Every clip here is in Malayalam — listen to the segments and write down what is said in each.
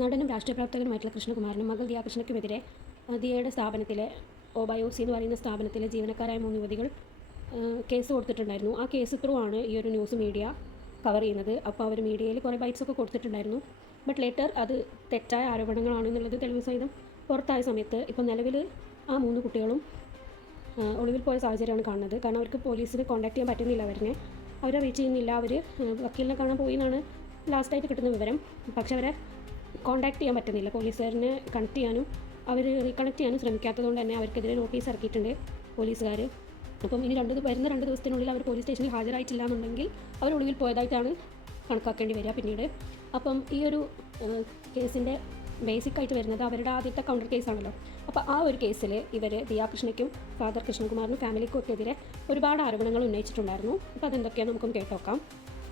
നടനും രാഷ്ട്രീയ പ്രവർത്തകനുമായിട്ടുള്ള മകൾ ദിയാകൃഷ്ണയ്ക്കുമെതിരെ ദിയയുടെ സ്ഥാപനത്തിലെ ഒബയോസി എന്ന് പറയുന്ന സ്ഥാപനത്തിലെ ജീവനക്കാരായ മൂന്ന് യുവതികൾ കേസ് കൊടുത്തിട്ടുണ്ടായിരുന്നു. ആ കേസ് ത്രൂ ആണ് ഈ ഒരു ന്യൂസ് മീഡിയ കവർ ചെയ്യുന്നത്. അപ്പോൾ അവർ മീഡിയയിൽ കുറേ ബൈറ്റ്സ് ഒക്കെ കൊടുത്തിട്ടുണ്ടായിരുന്നു. ബട്ട് ലേറ്റർ അത് തെറ്റായ ആരോപണങ്ങളാണെന്നുള്ളത് തെളിവ് സഹിതം പുറത്തായ സമയത്ത് ഇപ്പോൾ നിലവിൽ ആ മൂന്ന് കുട്ടികളും ഒളിവിൽ പോയ സാഹചര്യമാണ് കാണുന്നത്. കാരണം അവർക്ക് പോലീസിന് കോൺടാക്ട് ചെയ്യാൻ പറ്റുന്നില്ല അവരെ അവരെ റീച്ച് ചെയ്യുന്നില്ല. അവർ വക്കീലിനെ കാണാൻ പോയി എന്നാണ് ലാസ്റ്റായിട്ട് കിട്ടുന്ന വിവരം. പക്ഷെ അവരെ കോൺടാക്ട് ചെയ്യാൻ പറ്റുന്നില്ല. പോലീസുകാരനെ കണക്ട് ചെയ്യാനും അവർ റീകണക്ട് ചെയ്യാനും ശ്രമിക്കാത്തതുകൊണ്ട് തന്നെ അവർക്കെതിരെ നോട്ടീസ് ഇറക്കിയിട്ടുണ്ട് പോലീസുകാർ അപ്പം ഇനി രണ്ട് വരുന്ന രണ്ട് ദിവസത്തിനുള്ളിൽ അവർ പോലീസ് സ്റ്റേഷനിൽ ഹാജരായിട്ടില്ല എന്നുണ്ടെങ്കിൽ അവർ ഒളിവിൽ പോയതായിട്ടാണ് കണക്കാക്കേണ്ടി വരിക പിന്നീട്. അപ്പം ഈ ഒരു കേസിന്റെ ബേസിക് ആയിട്ട് വരുന്നത് അവരുടെ ആദ്യത്തെ കൗണ്ടർ കേസാണല്ലോ അപ്പോൾ ആ ഒരു കേസിൽ ഇവർ ദിയാകൃഷ്ണയ്ക്കും ഫാദർ കൃഷ്ണകുമാറിനും ഫാമിലിക്കും ഒക്കെ എതിരെ ഒരുപാട് ആരോപണങ്ങൾ ഉന്നയിച്ചിട്ടുണ്ടായിരുന്നു. അപ്പോൾ അതെന്തൊക്കെയാണ് നമുക്കും കേട്ടോക്കാം.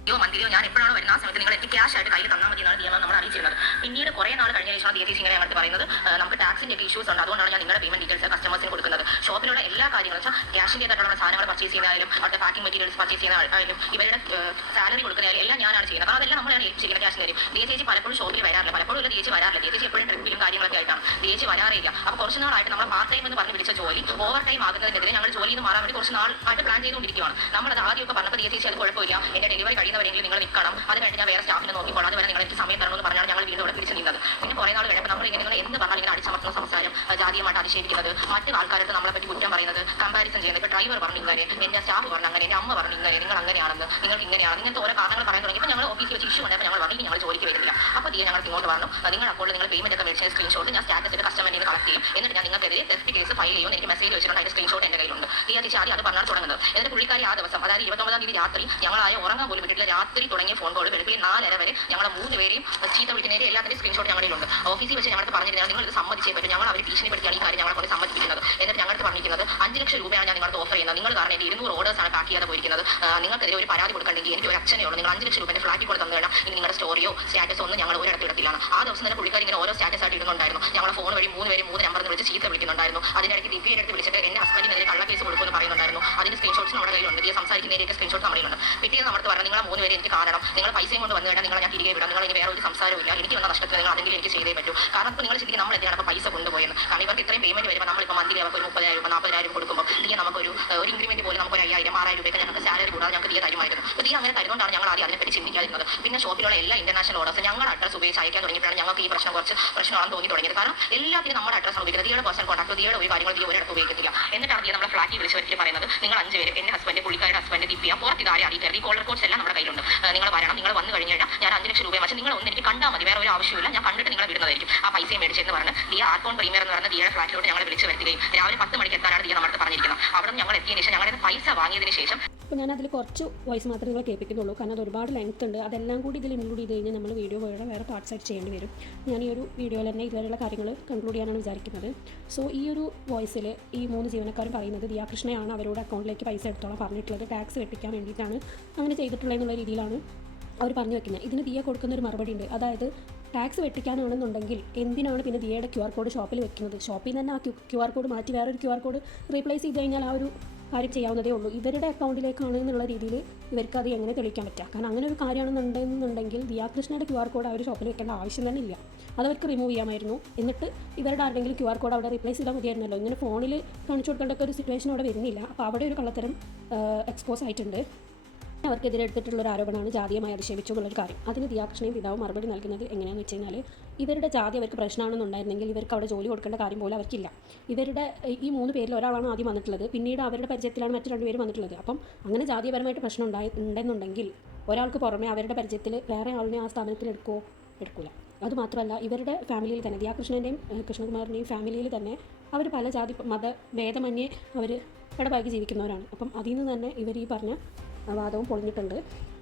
യോ മന്തിരിയോ ഞാൻ എപ്പോഴാണോ വരുന്ന ആ സമയത്ത് നിങ്ങൾ എനിക്ക് ക്യാഷ് ആയിട്ട് കയ്യിൽ തന്നാൽ മതി എന്നാണ് നിയമം നമ്മൾ അറിയിച്ചിരുന്നത്. പിന്നീട് കുറേ നാൾ കഴിഞ്ഞ ശേഷമാണ് ഡി എസ് ഇങ്ങനെ ഞങ്ങൾക്ക് പറയുന്നത്. നമുക്ക് ടാക്സിന്റെ ഒക്കെ ഇഷ്യൂസ് ഉണ്ട്. അതുകൊണ്ടാണ് ഞാൻ നിങ്ങളുടെ പേയ്മെന്റ് ഡീറ്റെയിൽസ് കസ്റ്റമേഴ്സിന് കൊടുക്കുന്നത്. കാര്യങ്ങളും വെച്ചാൽ ക്യാഷിന്റെതായിട്ടുള്ള സാധനങ്ങൾ പർച്ചേസ് ചെയ്യുന്നതായാലും അവിടുത്തെ പാക്കിംഗ് മെറ്റീരിയൽസ് പർച്ചേസ് ചെയ്യുന്നതായാലും ഇവരുടെ സാലറി കൊടുക്കുന്നതായാലും എല്ലാം ഞാനാണ് ചെയ്യുന്നത്. അപ്പോൾ അതെല്ലാം നമ്മളാണ് ഏൽപ്പിച്ചിരിക്കുന്ന ക്യാഷ് തരും ഡി ചേച്ചി പലപ്പോഴും ഷോപ്പിൽ വരാറില്ല. പലപ്പോഴും ഇല്ല ദേശി വരാറില്ല. ദേശി എപ്പോഴും ട്രിപ്പിലും കാര്യങ്ങളൊക്കെ ആയിട്ടാണ്. ദേശി വരാറില്ല അപ്പോൾ കുറച്ച് നാളായിട്ട് നമ്മൾ പാർട്ട് ടൈം എന്ന് പറഞ്ഞ് വിളിച്ച ജോലി ഓവർ ടൈം ആകുന്നതിനെതിരെ ഞങ്ങൾ ജോലി നിന്ന് മാറാൻ വേണ്ടി കുറച്ച് നാളായിട്ട് പ്ലാൻ ചെയ്തുകൊണ്ടിരിക്കുകയാണ് നമ്മളത് ആദ്യമൊക്കെ പറഞ്ഞപ്പോൾ എച്ച് ചേച്ചി അത് കുഴപ്പമില്ല. എന്റെ ഡെലിവറി കഴിയുന്നവരെങ്കിലും നിങ്ങൾ നിൽക്കണം. അത് കഴിഞ്ഞ് ഞാൻ വേറെ സ്റ്റാഫിനെ നോക്കിക്കോളാം. അതുവരെ നിങ്ങൾ എനിക്ക് സമയം തരണമെന്ന് പറഞ്ഞാൽ ഞങ്ങൾ വീണ്ടും ഇവിടെ പിടിച്ച് നിന്നത്. പിന്നെ കുറേ നാൾ കഴിഞ്ഞപ്പോൾ നമ്മൾ ഇങ്ങനെ നിങ്ങൾ എന്ത് പറഞ്ഞാൽ ഇങ്ങനെ അടിച്ചമർത്തുന്ന സംസാരം ജാതിയുമായിട്ട് അധിക്ഷേപിക്കുന്നത് മറ്റ് ആൾക്കാർക്ക് നമ്മളെ പറ്റി കുറ്റം പറയുന്നത് കമ്പാരിസൺ ചെയ്യുന്നത് ഇപ്പൊ ഡ്രൈവർ പറഞ്ഞു ഇങ്ങനെ എന്റെ സ്റ്റാഫ് പറഞ്ഞു അങ്ങനെ എന്റെ അമ്മ പറഞ്ഞു ഇങ്ങനെ നിങ്ങൾ അങ്ങനെയാണെന്ന് നിങ്ങൾക്ക് ഇങ്ങനെയാണ് ഇങ്ങനത്തെ ഓരോ കാരണങ്ങൾ പറയാൻ തുടങ്ങിയപ്പോൾ ഞങ്ങൾ ഓഫീസിൽ വെച്ച് ഇഷ്യൂ ഉണ്ടായപ്പോൾ ഞങ്ങൾ പറഞ്ഞു ഞങ്ങൾ ജോലിക്ക് വരുന്നില്ല. അപ്പോൾ തീരെ ഞങ്ങൾക്ക് ഇങ്ങോട്ട് പറഞ്ഞു നിങ്ങൾ അപ്പോൾ നിങ്ങൾ പേയ്മെന്റ് ഒക്കെ മേടിച്ച സ്ക്രീൻഷോട്ട് ഞാൻ സ്റ്റാറ്റസ് ഇട്ട് കസ്റ്റമറിൽ നിന്ന് കളക്ട് ചെയ്യും. എന്നിട്ട് ഞാൻ നിങ്ങൾക്കെതിരെ ടെസ്റ്റ് കേസ് ഫയൽ ചെയ്യും എനിക്ക് മെസ്സേജ് വെച്ചിട്ടുണ്ട്. അതിന്റെ സ്ക്രീൻഷോട്ട് എന്റെ കയ്യിലുണ്ട്. ഈ ചേച്ചി ആദ്യം അത് പറഞ്ഞാൽ തുടങ്ങുന്നത്. എന്നിട്ട് പുള്ളിക്കാരി ആ ദിവസം അതായത് ഇരുപത്തൊമ്പതാം തീയതി രാത്രി ഞങ്ങളായ ഉറങ്ങാൻ പോലും വിട്ടിട്ടില്ല. രാത്രി തുടങ്ങിയ ഫോൺ കോൾ വെളുപ്പിൽ നാലര വരെ ഞങ്ങൾ മൂന്ന് പേരെയും ചീത്ത വിളിക്കുന്നതിന്റെ എല്ലാത്തിന്റെയും സ്ക്രീൻഷോട്ട് ഞങ്ങളിലുണ്ട് ഓഫീസിൽ വെച്ച് ഞങ്ങൾക്ക് പറഞ്ഞിരുന്നത് നിങ്ങൾ ഇത് സമ്മതിച്ചേ പറ്റും. ഞങ്ങൾ അവർ ഭീഷണിപ്പെടുത്തിയാണ് ഈ കാര്യം ഞങ്ങളെ കൊണ്ട് സമ്മതിപ്പിക്കുന്നത്. എന്നിട്ട് ഞങ്ങൾക്ക് പറഞ്ഞിരിക്കുന്നത് അഞ്ച് ലക്ഷം രൂപയാണ് ഞാൻ നിങ്ങൾക്ക് ഓഫർ ചെയ്യുന്നത്. നിങ്ങൾ കാരണം എന്റെ ഇരുന്നൂറ് ഓർഡേഴ്സ് ആണ് പാക്ക് ചെയ്യാതെ പോയിരിക്കുന്നത്. നിങ്ങൾക്കെതിരെ ഒരു പരാതി കൊടുക്കണ്ടെങ്കിൽ എനിക്ക് ഒരു അച്ഛനേ ഉള്ളൂ നിങ്ങൾ അഞ്ച് ലക്ഷം രൂപ ഫ്ലാറ്റ് ഫ്ലാറ്റിൽ കൂടെ തന്നു വേണം ഇനി നിങ്ങളുടെ സ്റ്റോറിയോ സ്റ്റാറ്റസ് ഒന്നും ഞങ്ങൾ ഒരിടത്ത് ഇടത്തിലാണ് ആ ദിവസം തന്നെ പുള്ളിക്കാർ ഇങ്ങനെ ഓരോ സ്റ്റാറ്റസ് ആയിട്ട് ഇടുന്നുണ്ടായിരുന്നു. ഞങ്ങളെ ഫോൺ വഴി മൂന്ന് പേര് മൂന്ന് നമ്പറിൽ വിളിച്ച് ചീത്ത വിളിക്കുന്നുണ്ടായിരുന്നു. അതിനിടയ്ക്ക് ദിവ്യയുടെ അടുത്ത് വിളിച്ചിട്ട് എന്റെ ഹസ്ബൻഡിനെതിരെ കള്ള കേസ് കൊടുക്കുമെന്ന് പറയുന്നുണ്ടായിരുന്നു. അതിന്റെ സ്ക്രീൻഷോട്ട്സ് നമ്മുടെ കയ്യിലുണ്ട്. ഈ സംസാരിക്കുന്നതിന്റെ സ്ക്രീൻഷോട്ട് നമ്മുടെ കയ്യിലുണ്ട് പിറ്റേന്ന് നമ്മുടെ പറഞ്ഞു നിങ്ങളെ മൂന്ന് പേര് എനിക്ക് കാണണം. നിങ്ങൾ പൈസയും കൊണ്ട് വന്നു കഴിഞ്ഞാൽ നിങ്ങളെ ഞാൻ തിരികെ വിടാം. നിങ്ങൾ ഇനി വേറെ ഒരു ഇല്ല. എനിക്ക് വന്ന നഷ്ടത്തിൽ നിങ്ങൾ അതെങ്കിലും എനിക്ക് ചെയ്തേ പറ്റൂ. കാരണം ഇപ്പോൾ നിങ്ങൾ ശരിക്കും നമ്മൾ എന്തിനാണ് പൈസ കൊണ്ടുപോയത് കാരണം ഇവർക്ക് ഇത്രയും പേയ്മെന്റ് വരുമ്പോൾ നമ്മളിപ്പോൾ മന്ത്ലി അവർക്ക് ഒരു മുപ്പതിനായിരം രൂപ നാൽപ്പതിനായിരം കൊടുക്കുമ്പോൾ തീയെ നമുക്കൊരു ഒരു ഇൻക്രിമെന്റ് പോലെ നമുക്ക് ഒരു അയ്യായിരം ആറായിരം രൂപയൊക്കെ ഞങ്ങൾക്ക് സാലറി കൂടാതെ ഞങ്ങൾക്ക് തീയെ തരുമായിരുന്നു അപ്പോൾ തീ അങ്ങനെ തരുന്നതുകൊണ്ടാണ് ഞങ്ങൾ ആദ്യം അതിനെപ്പറ്റി ചിന്തിക്കാതിരുന്നത്. പിന്നെ ഷോപ്പിലുള്ള എല്ലാ ഇന്റർനാഷണൽ ഓർഡേഴ്സ് ഞങ്ങളുടെ അഡ്രസ് ഉപയോഗിച്ച് അയക്കാൻ തുടങ്ങിയപ്പോഴാണ് ഞങ്ങൾക്ക് ഈ പ്രശ്നം കുറച്ച് പ്രശ്നമാണെന്ന് തോന്നി തുടങ്ങിയത്. കാരണം എല്ലാത്തിനും നമ്മുടെ അഡ്രസ് ഉപയോഗിക്കുന്നത്. തീയുടെ പേഴ്സൺ കോൺടാക്ട് തീയുടെ ഒരു കാര്യങ്ങൾ തീ ഒരിടത്ത് ഉപയോഗിക്കത്തില്ല. എന്നിട്ടാണ് തീ നമ്മുടെ ഫ്ലാറ്റിൽ വിളിച്ച് വരുത്തി പറയുന്നത്. നിങ്ങൾ അഞ്ച് പേര് എന്റെ ഹസ്ബൻഡ് പുള്ളിക്കാരുടെ ഹസ്ബൻഡ് ദിപ്പിയ പുറത്ത് ഇതാരെ അറിയിക്കരുത്. ഈ കോളർ കോഡ്സ് എല്ലാം നമ്മുടെ കയ്യിലുണ്ട്. നിങ്ങൾ വരണം. നിങ്ങൾ വന്നു കഴിഞ്ഞാൽ ഞാൻ അഞ്ച് ലക്ഷം രൂപ വെച്ച് നിങ്ങൾ ഒന്ന് എനിക്ക് കണ്ടാൽ മതി. വേറെ ഒരു ആവശ്യമില്ല ഞാൻ കണ്ടിട്ട് നിങ്ങളെ വിടുന്നതായിരിക്കും. ആ പൈസയും മേടിച്ചെന്ന് പറഞ്ഞ് ദിയ ആർക്കോൺ പ്രീമിയർ എന്ന് പറഞ്ഞ ദിയുടെ ഫ്ലാറ്റിലോട്ട് ഞങ്ങളെ വിളിച്ച് വരുത്തുകയും രാവിലെ പത്ത് മണിക്ക് എത്താനാണ് ദിയ നമ്മുടെ പറഞ്ഞിരിക്കുന്നത് അവിടെ നിന്ന് ഞങ്ങൾ എത്തിയതിനു ശേഷം ഞങ്ങളുടെ പൈസ വാങ്ങിയതിന് ശേഷം അപ്പോൾ ഞാൻ അതിൽ കുറച്ച് വോയിസ് മാത്രമേ നിങ്ങളെ കേൾപ്പിക്കുന്നുള്ളൂ. കാരണം അത് ഒരുപാട് ലെങ്ത് ഉണ്ട്. അതെല്ലാം കൂടി ഇതിൽ ഇൻക്ലൂഡ് ചെയ്ത് കഴിഞ്ഞാൽ നമ്മൾ വീഡിയോ വേറെ വേറെ പാർട്സ് ആയിട്ട് ചെയ്യേണ്ടി വരും. ഞാൻ ഈ ഒരു വീഡിയോയിൽ തന്നെ ഇതുവരെയുള്ള കാര്യങ്ങൾ കൺക്ലൂഡ് ചെയ്യാനാണ് വിചാരിക്കുന്നത്. സോ ഈ ഒരു വോയിസിൽ ഈ മൂന്ന് ജീവനക്കാരും പറയുന്നത് ദിയാകൃഷ്ണയാണ് അവരോട് അക്കൗണ്ടിലേക്ക് പൈസ എടുത്തോളം പറഞ്ഞിട്ടുള്ളത്. ടാക്സ് വെട്ടിക്കാൻ വേണ്ടിയിട്ടാണ് അങ്ങനെ ചെയ്തിട്ടുള്ളത് എന്നുള്ള രീതിയിലാണ് അവർ പറഞ്ഞു വെക്കുന്നത്. ഇതിന് ദിയ കൊടുക്കുന്ന ഒരു മറുപടി ഉണ്ട്. അതായത് ടാക്സ് വെട്ടിക്കാനാണെന്നുണ്ടെങ്കിൽ എന്തിനാണ് പിന്നെ ദിയയുടെ ക്യു ആർ കോഡ് ഷോപ്പിൽ വെക്കുന്നത്? ഷോപ്പിൽ തന്നെ ആ ക്യു ആർ കോഡ് മാറ്റി വേറൊരു ക്യു ആർ കോഡ് റീപ്ലേസ് ചെയ്ത് കഴിഞ്ഞാൽ ആ ഒരു കാര്യം ചെയ്യാവുന്നതേ ഉള്ളൂ. ഇവരുടെ അക്കൗണ്ടിലേക്കാണ് എന്നുള്ള രീതിയിൽ ഇവർക്ക് അത് എങ്ങനെ തെളിയിക്കാൻ പറ്റുക? കാരണം അങ്ങനെ ഒരു കാര്യമാണെന്നുണ്ടെന്നുണ്ടെങ്കിൽ ദിയാകൃഷ്ണയുടെ ക്യു ആർ കോഡ് ആ ഒരു ഷോപ്പിൽ വെക്കേണ്ട ആവശ്യം തന്നെ ഇല്ല. അതവർക്ക് റിമൂവ് ചെയ്യാമായിരുന്നു. എന്നിട്ട് ഇവരുടെ ആരുടെങ്കിലും ക്യു ആർ കോഡ് അവിടെ റീപ്ലേസ് ചെയ്താൽ മതിയായിരുന്നല്ലോ. ഇങ്ങനെ ഫോണിൽ കാണിച്ചു കൊടുക്കേണ്ട ഒരു സിറ്റുവേഷൻ അവിടെ വരുന്നില്ല. അപ്പോൾ അവിടെ ഒരു കള്ളത്തരം എക്സ്പോസ് ആയിട്ടുണ്ട്. അവർക്കെതിരെ എടുത്തിട്ടുള്ള ഒരു ആരോപണമാണ് ജാതീയമായി അധിക്ഷേപിച്ചു ഒരു കാര്യം. അതിന് ദിയാകൃഷ്ണയും പിതാവും മറുപടി നൽകുന്നത് എങ്ങനെയാണെന്ന് വെച്ച് കഴിഞ്ഞാൽ ഇവരുടെ ജാതി അവർക്ക് പ്രശ്നമാണെന്നുണ്ടായിരുന്നെങ്കിൽ ഇവർക്ക് അവിടെ ജോലി കൊടുക്കേണ്ട കാര്യം പോലും അവർക്കില്ല. ഇവരുടെ ഈ മൂന്ന് പേരിൽ ഒരാളാണ് ആദ്യം വന്നിട്ടുള്ളത്. പിന്നീട് അവരുടെ പരിചയത്തിലാണ് മറ്റു രണ്ടുപേരും വന്നിട്ടുള്ളത്. അപ്പം അങ്ങനെ ജാതീയപരമായിട്ട് പ്രശ്നം ഉണ്ടായി ഉണ്ടെന്നുണ്ടെങ്കിൽ ഒരാൾക്ക് പുറമെ അവരുടെ പരിചയത്തിൽ വേറെ ആളിനെ ആ സ്ഥാപനത്തിൽ എടുക്കുമോ എടുക്കില്ല അതുമാത്രമല്ല ഇവരുടെ ഫാമിലിയിൽ തന്നെ ദിയാകൃഷ്ണന്റെയും കൃഷ്ണകുമാറിന്റെയും ഫാമിലിയിൽ തന്നെ അവർ പല ജാതി മത ഭേദമന്യേ അവർ ഇടപാക്കി ജീവിക്കുന്നവരാണ്. അപ്പം അതിൽ നിന്ന് തന്നെ ഇവർ ഈ പറഞ്ഞ വാദവും പൊളിഞ്ഞിട്ടുണ്ട്.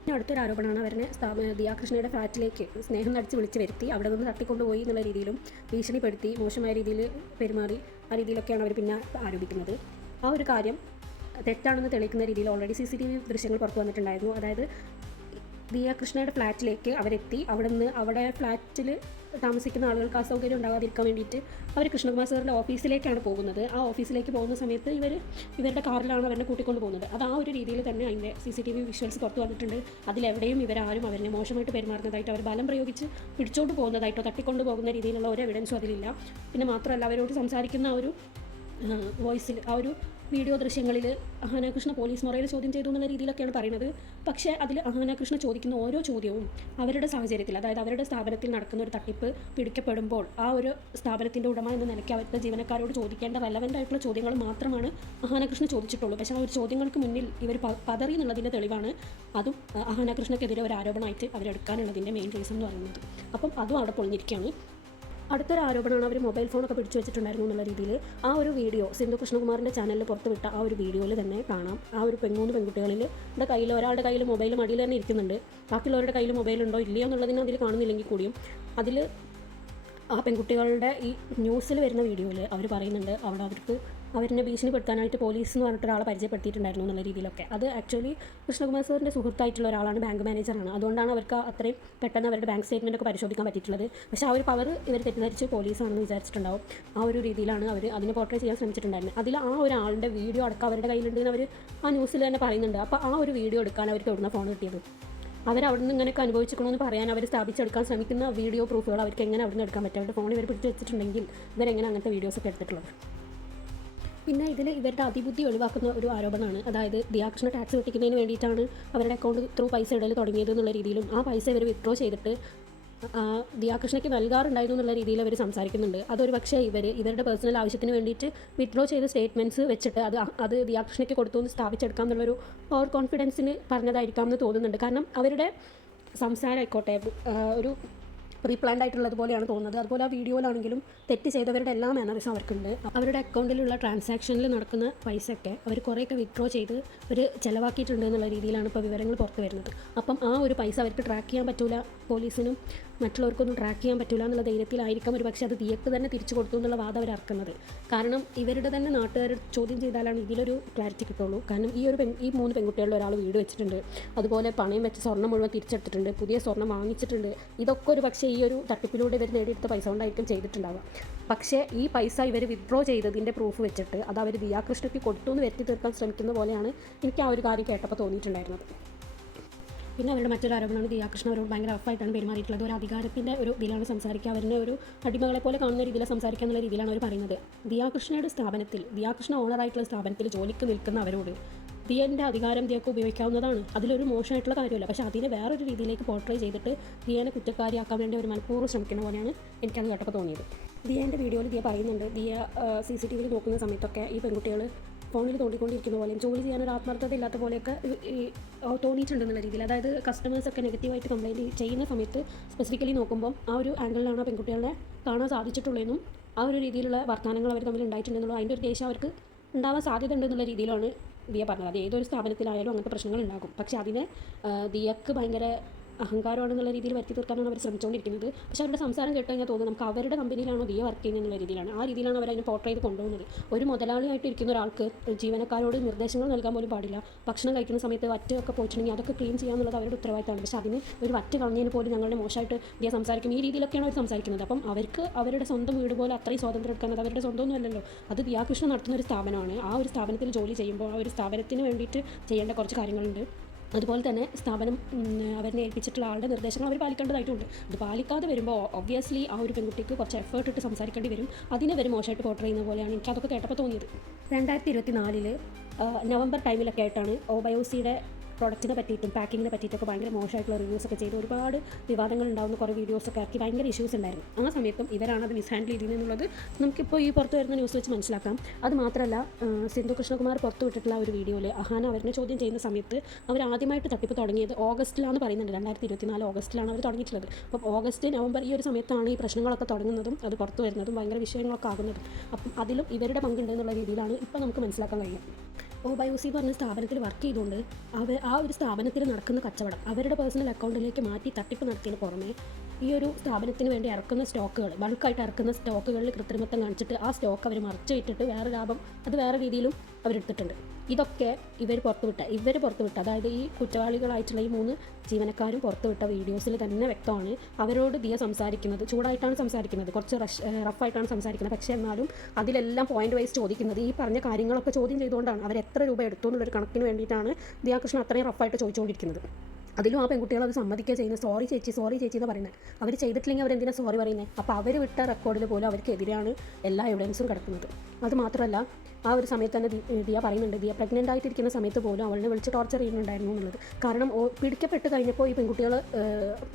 പിന്നെ അടുത്തൊരു ആരോപണമാണ് അവരെ ദിയാകൃഷ്ണയുടെ ഫ്ലാറ്റിലേക്ക് സ്നേഹം നടിച്ച് വിളിച്ച് വരുത്തി. അവിടെ നിന്ന് തട്ടിക്കൊണ്ടുപോയി എന്നുള്ള രീതിയിലും ഭീഷണിപ്പെടുത്തി മോശമായ രീതിയിൽ പെരുമാറി ആ രീതിയിലൊക്കെയാണ് അവർ പിന്നെ ആരോപിക്കുന്നത്. ആ ഒരു കാര്യം തെറ്റാണെന്ന് തെളിയിക്കുന്ന രീതിയിൽ already C C T V ദൃശ്യങ്ങൾ പുറത്തു വന്നിട്ടുണ്ടായിരുന്നു. അതായത് ദിയാകൃഷ്ണയുടെ ഫ്ലാറ്റിലേക്ക് അവരെത്തി. അവിടെ നിന്ന് അവിടെ ഫ്ലാറ്റിൽ താമസിക്കുന്ന ആളുകൾക്ക് അസൗകര്യം ഉണ്ടാകാതിരിക്കാൻ വേണ്ടിയിട്ട് അവർ കൃഷ്ണകുമാർ സാറിന്റെ ഓഫീസിലേക്കാണ് പോകുന്നത്. ആ ഓഫീസിലേക്ക് പോകുന്ന സമയത്ത് ഇവർ ഇവരുടെ കാറിലാണ് അവരെ കൂട്ടിക്കൊണ്ട് പോകുന്നത്. അത് ആ ഒരു രീതിയിൽ തന്നെ അതിന്റെ C C T V visuals പുറത്ത് വന്നിട്ടുണ്ട്. അതിലെവിടെയും ഇവരാരും അവരെ മോശമായിട്ട് പെരുമാറുന്നതായിട്ട് അവർ ബലം പ്രയോഗിച്ച് പിടിച്ചോണ്ട് പോകുന്നതായിട്ടോ തട്ടിക്കൊണ്ട് പോകുന്ന രീതിയിലുള്ള ഒരു എവിഡൻസും അതിലില്ല. പിന്നെ മാത്രമല്ല അവരോട് സംസാരിക്കുന്ന ഒരു വോയിസിൽ ആ ഒരു വീഡിയോ ദൃശ്യങ്ങളിൽ അഹാനാകൃഷ്ണ പോലീസ് മുറയിൽ ചോദ്യം ചെയ്തു എന്നുള്ള രീതിയിലൊക്കെയാണ് പറയുന്നത്. പക്ഷേ അതിൽ അഹാനാകൃഷ്ണ ചോദിക്കുന്ന ഓരോ ചോദ്യവും അവരുടെ സാഹചര്യത്തിൽ അതായത് അവരുടെ സ്ഥാപനത്തിൽ നടക്കുന്ന ഒരു തട്ടിപ്പ് പിടിക്കപ്പെടുമ്പോൾ ആ ഒരു സ്ഥാപനത്തിന്റെ ഉടമ എന്ന് നിലയ്ക്ക് അവരുടെ ജീവനക്കാരോട് ചോദിക്കേണ്ട റെലവന്റ് ആയിട്ടുള്ള ചോദ്യങ്ങൾ മാത്രമാണ് അഹാനാകൃഷ്ണ ചോദിച്ചിട്ടുള്ളൂ. പക്ഷേ ആ ഒരു ചോദ്യങ്ങൾക്ക് മുന്നിൽ ഇവർ പതറി എന്നുള്ളതിന്റെ തെളിവാണ് അതും അഹാനാകൃഷ്ണക്കെതിരെ ഒരു ആരോപണമായിട്ട് അവരെടുക്കാനുള്ളതിന്റെ മെയിൻ റീസൺ എന്ന് പറയുന്നത്. അപ്പം അതും അവിടെ പൊളിഞ്ഞിരിക്കുകയാണ്. അടുത്തൊരു ആരോപണമാണ് അവർ മൊബൈൽ ഫോണൊക്കെ പിടിച്ചു വെച്ചിട്ടുണ്ടായിരുന്നു എന്നുള്ള രീതിയിൽ ആ ഒരു വീഡിയോ സിന്ധു കൃഷ്ണകുമാറിന്റെ ചാനലിൽ പുറത്തുവിട്ട ആ ഒരു വീഡിയോയിൽ തന്നെ കാണാം. ആ ഒരു പെൺമൂന്ന് പെൺകുട്ടികളിൽ എന്റെ കയ്യിൽ ഒരാളുടെ കയ്യിൽ മൊബൈൽ മടിയിൽ തന്നെ ഇരിക്കുന്നുണ്ട്. ബാക്കിയുള്ളവരുടെ കയ്യിൽ മൊബൈൽ ഉണ്ടോ ഇല്ലയോ എന്നുള്ളതിന് അതിൽ കാണുന്നില്ലെങ്കിൽ കൂടിയും അതിൽ ആ പെൺകുട്ടികളുടെ ഈ ന്യൂസിൽ വരുന്ന വീഡിയോയിൽ അവർ പറയുന്നുണ്ട് അവിടെ അവർക്ക് അവരിനെ ഭീഷണിപ്പെടുത്താനായിട്ട് പോലീസ് എന്ന് പറഞ്ഞിട്ട് ഒരാളെ പരിചയപ്പെടുത്തിയിട്ടുണ്ടായിരുന്നു എന്നുള്ള രീതിയിലൊക്കെ. അത് ആക്ച്വലി കൃഷ്ണകുമാർ സാറിന്റെ സുഹൃത്തായിട്ടുള്ള ഒരാളാണ് ബാങ്ക് മാനേജറാണ് അതുകൊണ്ടാണ് അവർക്ക് അത്രയും പെട്ടെന്ന് അവരുടെ ബാങ്ക് സ്റ്റേറ്റ്മെന്റ് ഒക്കെ പരിശോധിക്കാൻ പറ്റിയിട്ടുള്ളത്. പക്ഷേ ആ ഒരു പവർ ഇവർ തെറ്റിദ്ധരിച്ച് പോലീസാണെന്ന് വിചാരിച്ചിട്ടുണ്ടാവും. ആ ഒരു രീതിയിലാണ് അവർ അതിനെ പോർട്രേ ചെയ്യാൻ ശ്രമിച്ചിട്ടുണ്ടായിരുന്നത്. അതിൽ ആ ഒരാളുടെ വീഡിയോ അടക്കം അവരുടെ കയ്യിലുണ്ടെന്ന് അവർ ആ ന്യൂസിൽ തന്നെ പറയുന്നുണ്ട്. അപ്പോൾ ആ ഒരു വീഡിയോ എടുക്കാൻ അവർക്ക് എവിടുന്ന ഫോൺ കിട്ടിയത്? നിന്ന് ഇങ്ങനെയൊക്കെ അനുഭവിച്ചിരിക്കണമെന്ന് പറയാൻ അവർ സ്ഥാപിച്ചെടുക്കാൻ ശ്രമിക്കുന്ന വീഡിയോ പ്രൂഫുകൾ അവർക്ക് എങ്ങനെ അവിടെ നിന്ന് എടുക്കാൻ പറ്റും? അവരുടെ ഫോൺ ഇവർ പിടിച്ച് വെച്ചിട്ടുണ്ടെങ്കിൽ ഇവരെങ്ങനെ അങ്ങനത്തെ വീഡിയോസൊക്കെ എടുത്തിട്ടുള്ളത്? പിന്നെ ഇതിൽ ഇവരുടെ അതിബുദ്ധി ഒഴിവാക്കുന്ന ഒരു ആരോപണമാണ്. അതായത് ദിയാകൃഷ്ണ ടാക്സ് വെട്ടിക്കുന്നതിന് വേണ്ടിയിട്ടാണ് അവരുടെ അക്കൗണ്ട് ത്രൂ പൈസ ഇടൽ തുടങ്ങിയത് എന്നുള്ള രീതിയിലും ആ പൈസ ഇവർ വിത്ഡ്രോ ചെയ്തിട്ട് ദിയാകൃഷ്ണയ്ക്ക് നൽകാറുണ്ടായിരുന്നു എന്നുള്ള രീതിയിൽ അവർ സംസാരിക്കുന്നുണ്ട്. അതൊരു പക്ഷേ ഇവർ ഇവരുടെ പേഴ്സണൽ ആവശ്യത്തിന് വേണ്ടിയിട്ട് വിത്ഡ്രോ ചെയ്ത സ്റ്റേറ്റ്മെന്റ്സ് വെച്ചിട്ട് അത് അത് ദിയാകൃഷ്ണയ്ക്ക് കൊടുത്തു എന്ന് സ്ഥാപിച്ചെടുക്കാം എന്നുള്ളൊരു ഓവർ കോൺഫിഡൻസിന് പറഞ്ഞതായിരിക്കാം എന്ന് തോന്നുന്നുണ്ട്. കാരണം അവരുടെ സംസാരമായിക്കോട്ടെ ഒരു പ്രീ പ്ലാൻഡ് ആയിട്ടുള്ളതുപോലെയാണ് തോന്നുന്നത്. അതുപോലെ ആ വീഡിയോയിലാണെങ്കിലും തെറ്റ് ചെയ്തവരുടെ എല്ലാ മാനറിസും അവർക്കുണ്ട്. അവരുടെ അക്കൗണ്ടിലുള്ള ട്രാൻസാക്ഷനിൽ നടക്കുന്ന പൈസയൊക്കെ അവർ കുറേയൊക്കെ വിഡ്രോ ചെയ്ത് അവർ ചിലവാക്കിയിട്ടുണ്ട് എന്നുള്ള രീതിയിലാണ് ഇപ്പോൾ വിവരങ്ങൾ പുറത്തു വരുന്നത്. അപ്പം ആ ഒരു പൈസ അവർക്ക് ട്രാക്ക് ചെയ്യാൻ പറ്റൂല. പോലീസിനും മറ്റുള്ളവർക്കൊന്നും ട്രാക്ക് ചെയ്യാൻ പറ്റില്ല എന്നുള്ള ധൈര്യത്തിലായിരിക്കാം ഒരു പക്ഷേ അത് ദിയക്ക് തന്നെ തിരിച്ചു കൊടുത്തു എന്നുള്ള വാദം അവർ ഇറക്കുന്നത് കാരണം ഇവരുടെ തന്നെ നാട്ടുകാർ ചോദ്യം ചെയ്താലാണ് ഇതിലൊരു ക്ലാരിറ്റി കിട്ടുള്ളൂ. കാരണം ഈ ഒരു പെൺ ഈ മൂന്ന് പെൺകുട്ടികളിൽ ഒരാൾ വീട് വെച്ചിട്ടുണ്ട്. അതുപോലെ പണയം വെച്ച് സ്വർണം മുഴുവൻ തിരിച്ചെടുത്തിട്ടുണ്ട്. പുതിയ സ്വർണം വാങ്ങിച്ചിട്ടുണ്ട്. ഇതൊക്കെ ഒരു പക്ഷേ ഈ ഒരു തട്ടിപ്പിലൂടെ ഇവർ നേടിയെടുത്ത പൈസ കൊണ്ടായിരിക്കും ചെയ്തിട്ടുണ്ടാവുക. പക്ഷേ ഈ പൈസ ഇവർ വിഡ്രോ ചെയ്തതിന്റെ പ്രൂഫ് വെച്ചിട്ട് അത് അവർ ദിയാകൃഷ്ണയ്ക്ക് കൊടുത്തു എന്ന് വരുത്തി തീർക്കാൻ ശ്രമിക്കുന്ന പോലെയാണ് എനിക്ക് ആ ഒരു കാര്യം കേട്ടപ്പോൾ തോന്നിയിട്ടുണ്ടായിരുന്നത്. പിന്നെ അവരുടെ മറ്റൊരു ആരോപണമാണ് ദിയാകൃഷ്ണ അവരോട് ഭയങ്കര റഫായിട്ടാണ് പെരുമാറിയിട്ടുള്ളത്. ഒരു അധികാരത്തിന്റെ ഒരു ഇതിലാണ് സംസാരിക്കുക. അവരുടെ ഒരു അടിമകളെ പോലെ കാണുന്ന രീതിയിൽ സംസാരിക്കുക എന്നുള്ള രീതിയിലാണ് അവർ പറയുന്നത്. ദിയാകൃഷ്ണയുടെ സ്ഥാപനത്തിൽ ദിയാകൃഷ്ണ ഓണറായിട്ടുള്ള സ്ഥാപനത്തിൽ ജോലിക്ക് നിൽക്കുന്ന അവരോട് ദിയന്റെ അധികാരം ദിയക്ക് ഉപയോഗിക്കാവുന്നതാണ്. അതിലൊരു മോശമായിട്ടുള്ള കാര്യമല്ല. പക്ഷേ അതിനെ വേറൊരു രീതിയിലേക്ക് പോർട്രേ ചെയ്തിട്ട് ദിയനെ കുറ്റക്കാരിയാക്കാൻ വേണ്ടി ഒരു മനഃപൂർവം ശ്രമിക്കുന്ന പോലെയാണ് എനിക്കത് കേട്ടപ്പോൾ തോന്നിയത്. ദിയന്റെ വീഡിയോയിൽ ദിയ പറയുന്നുണ്ട് ദിയ സി സി ടി വിയിൽ നോക്കുന്ന സമയത്തൊക്കെ ഈ പെൺകുട്ടികൾ ഫോണിൽ തോണ്ടിക്കൊണ്ടിരിക്കുന്ന പോലെയും ജോലി ചെയ്യാൻ ഒരു ആത്മാർത്ഥത ഇല്ലാത്ത പോലെയൊക്കെ തോന്നിയിട്ടുണ്ടെന്നുള്ള രീതിയിൽ. അതായത് കസ്റ്റമേഴ്സൊക്കെ നെഗറ്റീവായിട്ട് കംപ്ലയിന്റ് ചെയ്യുന്ന സമയത്ത് സ്പെസിഫിക്കലി നോക്കുമ്പോൾ ആ ഒരു ആംഗിളിലാണ് ആ പെൺകുട്ടികളെ കാണാൻ സാധിച്ചിട്ടുള്ളതെന്നും ആ ഒരു രീതിയിലുള്ള വർത്തമാനങ്ങൾ അവർ തമ്മിൽ ഉണ്ടായിട്ടുണ്ടെന്നുള്ള അതിന്റെ ഒരു ദേഷ്യം അവർക്ക് ഉണ്ടാവാൻ സാധ്യത ഉണ്ടെന്നുള്ള രീതിയിലാണ് ദിയ പറഞ്ഞത്. അത് ഏതൊരു സ്ഥാപനത്തിലായാലും അങ്ങനത്തെ പ്രശ്നങ്ങൾ ഉണ്ടാകും. പക്ഷേ അതിനെ ദിയക്ക് ഭയങ്കര അഹങ്കാരമാണെന്നുള്ള രീതിയിൽ വരുത്തി തീർക്കാനാണ് അവർ ശ്രമിച്ചുകൊണ്ടിരിക്കുന്നത്. പക്ഷേ അവരുടെ സംസാരം കേട്ട് കഴിഞ്ഞാൽ തോന്നുന്നു നമുക്ക് അവരുടെ കമ്പനിയിലാണോ ദിയ വർക്ക് ചെയ്യുന്നത് എന്നുള്ള രീതിയിലാണ്. ആ രീതിയിലാണ് അവർ അതിനെ പോർട്രേ ചെയ്ത് കൊണ്ടുപോകുന്നത്. ഒരു മുതലാളിയായിട്ട് ഇരിക്കുന്ന ഒരാൾക്ക് ജീവനക്കാരോട് നിർദ്ദേശങ്ങൾ നൽകാൻ പോലും പാടില്ല. ഭക്ഷണം കഴിക്കുന്ന സമയത്ത് വറ്റൊക്കെ പോയിട്ടുണ്ടെങ്കിൽ അതൊക്കെ ക്ലീൻ ചെയ്യാന്നുള്ളത് അവരുടെ ഉത്തരവാദിത്തമാണ്. പക്ഷേ അതിന് ഒരു വറ്റ് കളഞ്ഞതിന് പോലും ഞങ്ങളുടെ മോശമായിട്ട് ദിയ സംസാരിക്കും. ഈ രീതിയിലൊക്കെയാണ് അവർ സംസാരിക്കുന്നത്. അപ്പം അവർക്ക് അവരുടെ സ്വന്തം വീട് പോലെ അത്രയും സ്വാതന്ത്ര്യം എടുക്കുന്നത് അവരുടെ സ്വന്തമൊന്നും അല്ലല്ലോ അത് ദിയാകൃഷ്ണൻ നടത്തുന്ന ഒരു സ്ഥാപനമാണ്. ആ ഒരു സ്ഥാപനത്തിൽ ജോലി ചെയ്യുമ്പോൾ ആ ഒരു സ്ഥാപനത്തിന് വേണ്ടിയിട്ട് ചെയ്യേണ്ട കുറച്ച് കാര്യങ്ങളുണ്ട്. അതുപോലെ തന്നെ സ്ഥാപനം അവരെ ഏൽപ്പിച്ചിട്ടുള്ള ആളുടെ നിർദ്ദേശങ്ങൾ അവർ പാലിക്കേണ്ടതായിട്ടുണ്ട്. അത് പാലിക്കാതെ വരുമ്പോൾ ഒബ്വിയസ്ലി ആ ഒരു പെൺകുട്ടിക്ക് കുറച്ച് എഫേർട്ട് ഇട്ട് സംസാരിക്കേണ്ടി വരും. അതിനെ വരും മോശമായിട്ട് പോർട്രേ ചെയ്യുന്ന പോലെയാണ് എനിക്ക് അതൊക്കെ കേട്ടപ്പോൾ തോന്നിയത്. രണ്ടായിരത്തി ഇരുപത്തി നാലിൽ നവംബർ ടൈമിലൊക്കെ ആയിട്ടാണ് ഓബയോസിയുടെ പ്രൊഡക്റ്റിനെ പറ്റിയിട്ടും പാക്കിങ്ങിനെ പറ്റിയിട്ടൊക്കെ ഭയങ്കര മോശമായിട്ടുള്ള റിവ്യൂസ് ഒക്കെ ചെയ്ത് ഒരുപാട് വിവാദങ്ങൾ ഉണ്ടാവുന്ന കുറേ വീഡിയോസ് ഒക്കെ ആക്കി ഭയങ്കര ഇഷ്യൂസ് ഉണ്ടായിരുന്നു. ആ സമയത്തും ഇവരാണ് അത് മിസ്ഹാൻഡിൽ ചെയ്തതെന്നുള്ളത് നമുക്കിപ്പോൾ ഈ പുറത്ത് വരുന്ന ന്യൂസ് വെച്ച് മനസ്സിലാക്കാം. അത് മാത്രമല്ല സിന്ധു കൃഷ്ണകുമാർ പുറത്തു വിട്ടിട്ടുള്ള ഒരു വീഡിയോയിൽ അഹാന അവരിനെ ചോദ്യം ചെയ്യുന്ന സമയത്ത് അവർ ആദ്യമായിട്ട് തട്ടിപ്പ് തുടങ്ങിയത് ഓഗസ്റ്റിലാണ് പറയുന്നുണ്ട്. രണ്ടായിരത്തി ഇരുപത്തിനാല് ഓഗസ്റ്റിലാണ് അവർ തുടങ്ങിയിട്ടുള്ളത്. അപ്പോൾ ഓഗസ്റ്റ് നവംബർ ഈ ഒരു സമയത്താണ് ഈ പ്രശ്നങ്ങളൊക്കെ തുടങ്ങുന്നതും അത് പുറത്തു വരുന്നതും ഭയങ്കര വിഷയങ്ങളൊക്കെ ആകുന്നതും. അപ്പം അതിലും ഇവരുടെ പങ്കുണ്ട് എന്നുള്ള രീതിയിലാണ് ഇപ്പോൾ നമുക്ക് മനസ്സിലാക്കാൻ കഴിയും ഓബയോസി പറഞ്ഞ സ്ഥാപനത്തിൽ വർക്ക് ചെയ്തുകൊണ്ട് അവർ ആ ഒരു സ്ഥാപനത്തിൽ നടക്കുന്ന കച്ചവടം അവരുടെ പേഴ്സണൽ അക്കൗണ്ടിലേക്ക് മാറ്റി തട്ടിപ്പ് നടത്തിയതിന് പുറമെ ഈ ഒരു സ്ഥാപനത്തിന് വേണ്ടി ഇറക്കുന്ന സ്റ്റോക്കുകൾ ബൾക്കായിട്ട് ഇറക്കുന്ന സ്റ്റോക്കുകളിൽ കൃത്രിമത്വം കാണിച്ചിട്ട് ആ സ്റ്റോക്ക് അവർ മറച്ചു വിട്ടിട്ട് വേറെ ലാഭം അത് വേറെ രീതിയിലും അവരെടുത്തിട്ടുണ്ട്. ഇതൊക്കെ ഇവർ പുറത്തുവിട്ട ഇവർ പുറത്തുവിട്ട അതായത് ഈ കുറ്റവാളികളായിട്ടുള്ള ഈ മൂന്ന് ജീവനക്കാരും പുറത്തുവിട്ട വീഡിയോസിൽ തന്നെ വ്യക്തമാണ് അവരോട് ദിയ സംസാരിക്കുന്നത് ചൂടായിട്ടാണ് സംസാരിക്കുന്നത് കുറച്ച് റഷ് റഫായിട്ടാണ് സംസാരിക്കുന്നത്. പക്ഷേ എന്നാലും അതിലെല്ലാം പോയിന്റ് വൈസ് ചോദിക്കുന്നത് ഈ പറഞ്ഞ കാര്യങ്ങളൊക്കെ ചോദ്യം ചെയ്തുകൊണ്ടാണ് അവർ എത്ര രൂപ എടുത്തു എന്നുള്ളൊരു കണക്കിന് വേണ്ടിയിട്ടാണ് ദിയാകൃഷ്ണൻ അത്രയും റഫായിട്ട് ചോദിച്ചുകൊണ്ടിരിക്കുന്നത്. അതിലും ആ പെൺകുട്ടികൾ അത് സമ്മതിക്കുക ചെയ്യുന്നത്. സോറി ചേച്ചി സോറി ചേച്ചി എന്ന് പറയുന്നത്. അവർ ചെയ്തിട്ടില്ലെങ്കിൽ അവരെന്തിനാ സോറി പറയുന്നത് അപ്പോൾ അവർ വിട്ട റെക്കോർഡിൽ പോലും അവർക്കെതിരെയാണ് എല്ലാ എവിഡൻസും കിടക്കുന്നത്. അത് മാത്രമല്ല ആ ഒരു സമയത്ത് തന്നെ ദിയ പറയുന്നുണ്ട് ദിയ പ്രഗ്നന്റ് ആയിട്ടിരിക്കുന്ന സമയത്ത് പോലും അവളിനെ വിളിച്ച് ടോർച്ചർ ചെയ്യുന്നുണ്ടായിരുന്നു എന്നുള്ളത്. കാരണം പിടിക്കപ്പെട്ട് കഴിഞ്ഞപ്പോൾ ഈ പെൺകുട്ടികൾ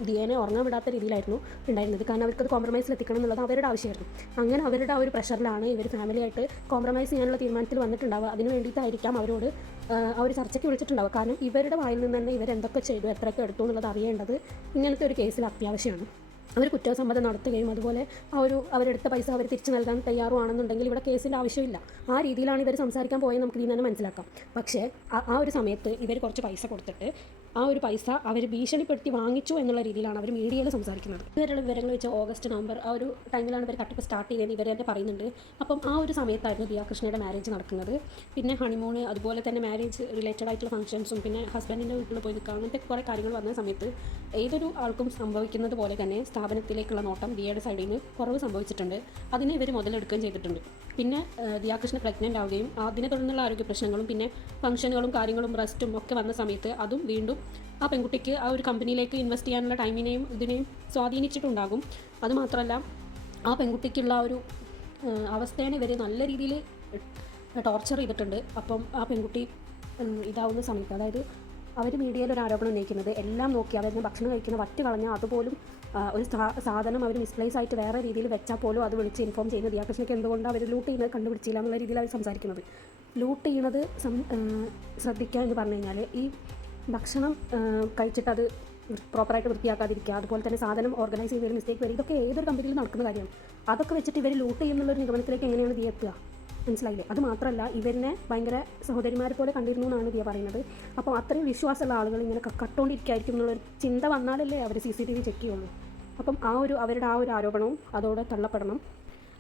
ദിയേനെ ഉറങ്ങാൻ വിടാത്ത രീതിയിലായിരുന്നു ഉണ്ടായിരുന്നത്. കാരണം അവർക്കത് കോംപ്രമൈസിൽ എത്തിക്കണം എന്നുള്ളത് അവരുടെ ആവശ്യമായിരുന്നു. അങ്ങനെ അവരുടെ ആ ഒരു പ്രഷറിലാണ് ഇവർ ഫാമിലിയായിട്ട് കോംപ്രമൈസ് ചെയ്യാനുള്ള തീരുമാനത്തിൽ വന്നിട്ടുണ്ടാവുക. അതിന് വേണ്ടിയിട്ടായിരിക്കാം അവരോട് ആ ഒരു ചർച്ചയ്ക്ക് വിളിച്ചിട്ടുണ്ടാവുക. കാരണം ഇവരുടെ വായിൽ നിന്ന് തന്നെ ഇവരെന്തൊക്കെ ചെയ്തു എത്രയൊക്കെ എടുത്തു എന്നുള്ളത് അറിയേണ്ടത് ഇങ്ങനത്തെ ഒരു കേസിൽ അത്യാവശ്യമാണ്. അവർ കുറ്റസമ്മതം നടത്തുകയും അതുപോലെ ആ ഒരു അവരെടുത്ത പൈസ അവർ തിരിച്ചു നൽകാൻ തയ്യാറുമാണെന്നുണ്ടെങ്കിൽ ഇവിടെ കേസിന്റെ ആവശ്യമില്ല. ആ രീതിയിലാണ് ഇവർ സംസാരിക്കാൻ പോയത് നമുക്ക് ഇതിൽ തന്നെ മനസ്സിലാക്കാം. പക്ഷേ ആ ഒരു സമയത്ത് ഇവർ കുറച്ച് പൈസ കൊടുത്തിട്ട് ആ ഒരു പൈസ അവർ ഭീഷണിപ്പെടുത്തി വാങ്ങിച്ചു എന്നുള്ള രീതിയിലാണ് അവർ മീഡിയയിൽ സംസാരിക്കുന്നത്. ഇവരുടെ വിവരങ്ങൾ വെച്ച് ഓഗസ്റ്റ് നവംബർ ആ ഒരു ടൈമിലാണ് ഇവർ കട്ടപ്പ് സ്റ്റാർട്ട് ചെയ്യുന്നത് ഇവർ തന്നെ പറയുന്നുണ്ട്. അപ്പം ആ ഒരു സമയത്തായിരുന്നു ദിയാ കൃഷ്ണയുടെ മാരേജ് നടക്കുന്നത്. പിന്നെ ഹണിമൂൺ അതുപോലെ തന്നെ മാരേജ് റിലേറ്റഡ് ആയിട്ടുള്ള ഫംഗ്ഷൻസും പിന്നെ ഹസ്ബൻഡിന്റെ വീട്ടിൽ പോയി നിൽക്കുക അങ്ങനത്തെ കുറേ കാര്യങ്ങൾ വന്ന സമയത്ത് ഏതൊരു ആൾക്കും സംഭവിക്കുന്നത് പോലെ തന്നെ സ്ഥാപനത്തിലേക്കുള്ള നോട്ടം ദിയയുടെ സൈഡിൽ നിന്ന് കുറവ് സംഭവിച്ചിട്ടുണ്ട്. അതിനെ ഇവർ മുതലെടുക്കുകയും ചെയ്തിട്ടുണ്ട്. പിന്നെ ദിയാകൃഷ്ണ പ്രഗ്നന്റ് ആവുകയും അതിനെ തുടർന്നുള്ള ആരോഗ്യ പ്രശ്നങ്ങളും പിന്നെ ഫംഗ്ഷനുകളും കാര്യങ്ങളും റെസ്റ്റും ഒക്കെ വന്ന സമയത്ത് അതും വീണ്ടും ആ പെൺകുട്ടിക്ക് ആ ഒരു കമ്പനിയിലേക്ക് ഇൻവെസ്റ്റ് ചെയ്യാനുള്ള ടൈമിനെയും ഇതിനെയും സ്വാധീനിച്ചിട്ടുണ്ടാകും. അതുമാത്രമല്ല ആ പെൺകുട്ടിക്കുള്ള ഒരു അവസ്ഥേനെ ഇവർ നല്ല രീതിയിൽ ടോർച്ചർ ചെയ്തിട്ടുണ്ട്. അപ്പം ആ പെൺകുട്ടി ഇതാവുന്ന സമയത്ത് അതായത് അവർ മീഡിയയിൽ ഒരു ആരോപണം ഉന്നയിക്കുന്നത്. എല്ലാം നോക്കി അവർ ഭക്ഷണം കഴിക്കുന്ന വറ്റ് കളഞ്ഞാൽ അതുപോലും ഒരു സാധനം അവർ മിസ്പ്ലേസ് ആയിട്ട് വേറെ രീതിയിൽ വെച്ചാൽ പോലും അത് വിളിച്ച് ഇൻഫോം ചെയ്യുന്നത് ദിയാകൃഷ്ണയ്ക്ക് എന്തുകൊണ്ട് അവർ ലൂട്ട് ചെയ്യുന്നത് കണ്ടുപിടിച്ചില്ല എന്നുള്ള രീതിയിൽ അവർ സംസാരിക്കുന്നത്. ലൂട്ട് ചെയ്യുന്നത് സം ശ്രദ്ധിക്കുക എന്ന് പറഞ്ഞു കഴിഞ്ഞാൽ ഈ ഭക്ഷണം കഴിച്ചിട്ട് അത് പ്രോപ്പറായിട്ട് വൃത്തിയാക്കാതിരിക്കുക അതുപോലെ തന്നെ സാധനം ഓർഗനൈസ് ചെയ്തൊരു മിസ്റ്റേക്ക് വരും ഇതൊക്കെ ഏതൊരു കമ്പനിയിൽ നടക്കുന്ന കാര്യമാണ്. അതൊക്കെ വെച്ചിട്ട് ഇവർ ലൂട്ട് ചെയ്യുന്നുള്ളൊരു നിഗമനത്തിലേക്ക് എങ്ങനെയാണ് എത്തുക? മനസ്സിലായില്ലേ? അത് മാത്രമല്ല ഇവരിനെ ഭയങ്കര സഹോദരിമാരെ പോലെ കണ്ടിരുന്നു എന്നാണ് ദിയ പറയുന്നത്. അപ്പോൾ അത്രയും വിശ്വാസമുള്ള ആളുകൾ ഇങ്ങനെ കട്ടുകൊണ്ടിരിക്കായിരിക്കും എന്നുള്ളൊരു ചിന്ത വന്നാലല്ലേ അവർ C C T V check ചെയ്യുള്ളൂ. അപ്പം ആ ഒരു അവരുടെ ആ ഒരു ആരോപണവും അതോടെ തള്ളപ്പെടണം.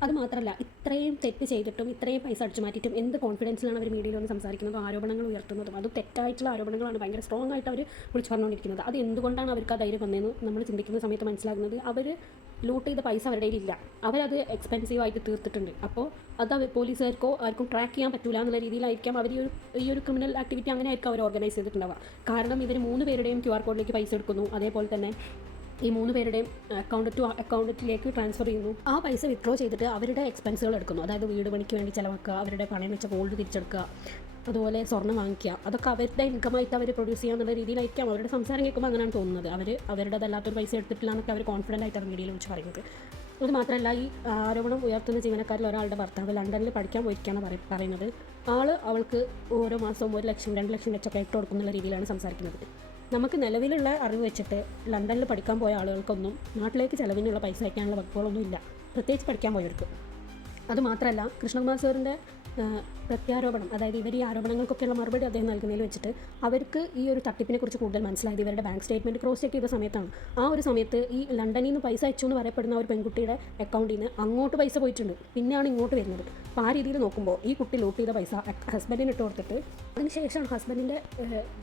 അത് മാത്രമല്ല ഇത്രയും തെറ്റ് ചെയ്തിട്ടും ഇത്രയും പൈസ അടിച്ചു മാറ്റിയിട്ടും എന്ത് കോൺഫിഡൻസിലാണ് അവർ മീഡിയയിൽ വന്ന് സംസാരിക്കുന്നതും ആരോപണങ്ങൾ ഉയർത്തുന്നതും? അത് തെറ്റായിട്ടുള്ള ആരോപണങ്ങളാണ്. ഭയങ്കര സ്ട്രോങ് ആയിട്ട് അവർ വിളിച്ചു പറഞ്ഞുകൊണ്ടിരിക്കുന്നത് അത് എന്തുകൊണ്ടാണ് അവർക്ക് ആ ധൈര്യം വന്നതെന്ന് നമ്മൾ ചിന്തിക്കുന്ന സമയത്ത് മനസ്സിലാകുന്നത് അവർ ലൂട്ട് ചെയ്ത പൈസ അവരുടെ കയ്യിലില്ല. അവരത് എക്സ്പെൻസീവ് ആയിട്ട് തീർത്തിട്ടുണ്ട്. അപ്പോൾ അത് പോലീസുകാർക്കോ ആർക്കും ട്രാക്ക് ചെയ്യാൻ പറ്റില്ല എന്നുള്ള രീതിയിലായിരിക്കാം അവർ ഈ ഒരു ഈ ഒരു ക്രിമിനൽ ആക്ടിവിറ്റി അങ്ങനെ ആയിരിക്കും അവർ ഓർഗനൈസ് ചെയ്തിട്ടുണ്ടാവുക. കാരണം ഇവർ മൂന്ന് പേരുടെയും ക്യു ആർ കോഡിലേക്ക് പൈസ എടുക്കുന്നു. അതേപോലെ തന്നെ ഈ മൂന്ന് പേരുടെയും അക്കൗണ്ട് ടു അക്കൗണ്ടിലേക്ക് ട്രാൻസ്ഫർ ചെയ്യുന്നു. ആ പൈസ വിത്ഡ്രോ ചെയ്തിട്ട് അവരുടെ എക്സ്പെൻസുകൾ എടുക്കുന്നു. അതായത് വീട് പണിക്ക് വേണ്ടി ചിലവാക്കുക അവരുടെ പണയം വെച്ച ഗോൾഡ് തിരിച്ചെടുക്കുക അതുപോലെ സ്വർണം വാങ്ങിക്കുക. അതൊക്കെ അവരുടെ ഇൻകമായിട്ട് അവർ പ്രൊഡ്യൂസ് ചെയ്യുക എന്നുള്ള രീതിയിലായിരിക്കാം. അവരുടെ സംസാരം കേൾക്കുമ്പോൾ അങ്ങനെയാണ് തോന്നുന്നത്. അവർ അവരുടേതല്ലാത്തൊരു പൈസ എടുത്തിട്ടില്ല എന്നൊക്കെ അവർ കോൺഫിഡന്റ് ആയിട്ടാണ് മീഡിയയിൽ വെച്ച് പറയുന്നത്. അത് മാത്രമല്ല ഈ ആരോപണം ഉയർത്തുന്ന ജീവനക്കാരിൽ ഒരാളുടെ ഭർത്താവ് ലണ്ടനിൽ പഠിക്കാൻ പോയിരിക്കുകയാണ് പറയ- പറയുന്നത്. ആൾ അവൾക്ക് ഓരോ മാസവും ഒരു ലക്ഷം രണ്ട് ലക്ഷം വെച്ചൊക്കെ ഇട്ട് കൊടുക്കുന്നുള്ള രീതിയിലാണ് സംസാരിക്കുന്നത്. നമുക്ക് നിലവിലുള്ള അറിവ് വെച്ചിട്ട് ലണ്ടനിൽ പഠിക്കാൻ പോയ ആളുകൾക്കൊന്നും നാട്ടിലേക്ക് ചിലവിനുള്ള പൈസ അയക്കാനുള്ള വകുപ്പുകളൊന്നും ഇല്ല. പ്രത്യേകിച്ച് പഠിക്കാൻ പോയവർക്ക്. അതുമാത്രമല്ല കൃഷ്ണകുമാർ സാറിന്റെ പ്രത്യാരോപണം അതായത് ഇവർ ഈ ആരോപണങ്ങൾക്കൊക്കെയുള്ള മറുപടി അദ്ദേഹം നൽകുന്നതിൽ വെച്ചിട്ട് അവർക്ക് ഈ ഒരു തട്ടിപ്പിനെ കുറിച്ച് കൂടുതൽ മനസ്സിലായത് ഇവരുടെ ബാങ്ക് സ്റ്റേറ്റ്മെന്റ് ക്രോസ് ചെക്ക് ചെയ്ത സമയത്താണ്. ആ ഒരു സമയത്ത് ഈ ലണ്ടനിൽ നിന്ന് പൈസ അയച്ചു എന്ന് പറയപ്പെടുന്ന ഒരു പെൺകുട്ടിയുടെ അക്കൗണ്ടിൽ നിന്ന് അങ്ങോട്ട് പൈസ പോയിട്ടുണ്ട്. പിന്നെയാണ് ഇങ്ങോട്ട് വരുന്നത്. അപ്പോൾ ആ രീതിയിൽ നോക്കുമ്പോൾ ഈ കുട്ടി ലൂട്ട് ചെയ്ത പൈസ ഹസ്ബൻഡിന് ഇട്ട് കൊടുത്തിട്ട് അതിനുശേഷമാണ് ഹസ്ബൻഡിന്റെ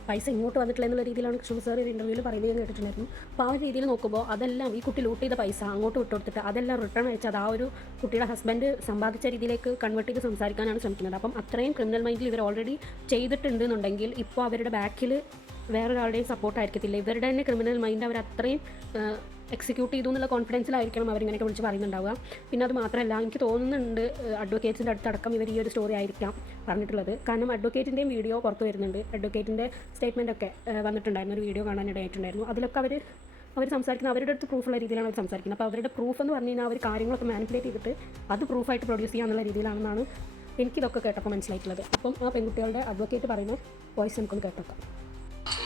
പൈസ ഇങ്ങോട്ട് വന്നിട്ടില്ല എന്നുള്ള രീതിയിലാണ് കൃഷ്ണ സാർ ഒരു ഇന്റർവ്യൂവിൽ പറയുന്നത് കേട്ടിട്ടുണ്ടായിരുന്നു. അപ്പോൾ ആ രീതിയിൽ നോക്കുമ്പോൾ അതെല്ലാം ഈ കുട്ടി ലൂട്ട് ചെയ്ത പൈസ അങ്ങോട്ട് വിട്ട് കൊടുത്തിട്ട് അതെല്ലാം റിട്ടേൺ അയച്ച് അത് ആ ഒരു കുട്ടിയുടെ ഹസ്ബൻഡ് സമ്പാദിച്ച രീതിയിലേക്ക് കൺവേർട്ട് ചെയ്ത് സംസാരിക്കാനാണ് ശ്രമിക്കുന്നത്. അപ്പം അത്രയും ക്രിമിനൽ മൈൻഡിൽ ഇവർ ഓൾറെഡി ചെയ്തിട്ടുണ്ട് എന്നുണ്ടെങ്കിൽ ഇപ്പോൾ അവരുടെ ബാക്കിൽ വേറൊരാളുടെയും സപ്പോർട്ട് ആയിരിക്കത്തില്ല. ഇവരുടെ തന്നെ ക്രിമിനൽ മൈൻഡ് അവർ അത്രയും എക്സിക്യൂട്ട് ചെയ്തു എന്നുള്ള കോൺഫിഡൻസിലായിരിക്കണം അവരിങ്ങനെയൊക്കെ വിളിച്ച് പറയുന്നുണ്ടാവുക. പിന്നെ അത് മാത്രമല്ല എനിക്ക് തോന്നുന്നുണ്ട് അഡ്വക്കേറ്റ്സിന്റെ അടുത്തടക്കം ഇവർ ഈ ഒരു സ്റ്റോറി ആയിരിക്കാം പറഞ്ഞിട്ടുള്ളത്. കാരണം അഡ്വക്കേറ്റിന്റെയും വീഡിയോ പുറത്ത് വരുന്നുണ്ട്. അഡ്വക്കേറ്റിന്റെ സ്റ്റേറ്റ്മെന്റ് ഒക്കെ വന്നിട്ടുണ്ടായിരുന്നു. ഒരു വീഡിയോ കാണാനിടയായിട്ടുണ്ടായിരുന്നു അതിലൊക്കെ അവർ അവർ സംസാരിക്കുന്ന അവരുടെ അടുത്ത് പ്രൂഫുള്ള രീതിയിലാണ് അവർ സംസാരിക്കുന്നത്. അപ്പോൾ അവരുടെ പ്രൂഫ് എന്ന് പറഞ്ഞു കഴിഞ്ഞാൽ അവർ കാര്യങ്ങളൊക്കെ മാനിപ്പുലേറ്റ് ചെയ്തിട്ട് അത് പ്രൂഫായിട്ട് പ്രൊഡ്യൂസ് ചെയ്യാന്നുള്ള രീതിയിലാണെന്നാണ് എനിക്കിതൊക്കെ കേട്ടപ്പോൾ മനസ്സിലായിട്ടുള്ളത്. അപ്പം ആ പെൺകുട്ടികളുടെ അഡ്വക്കേറ്റ് പറയുന്ന വോയിസ് നമുക്കൊന്ന് കേട്ടേക്കാം.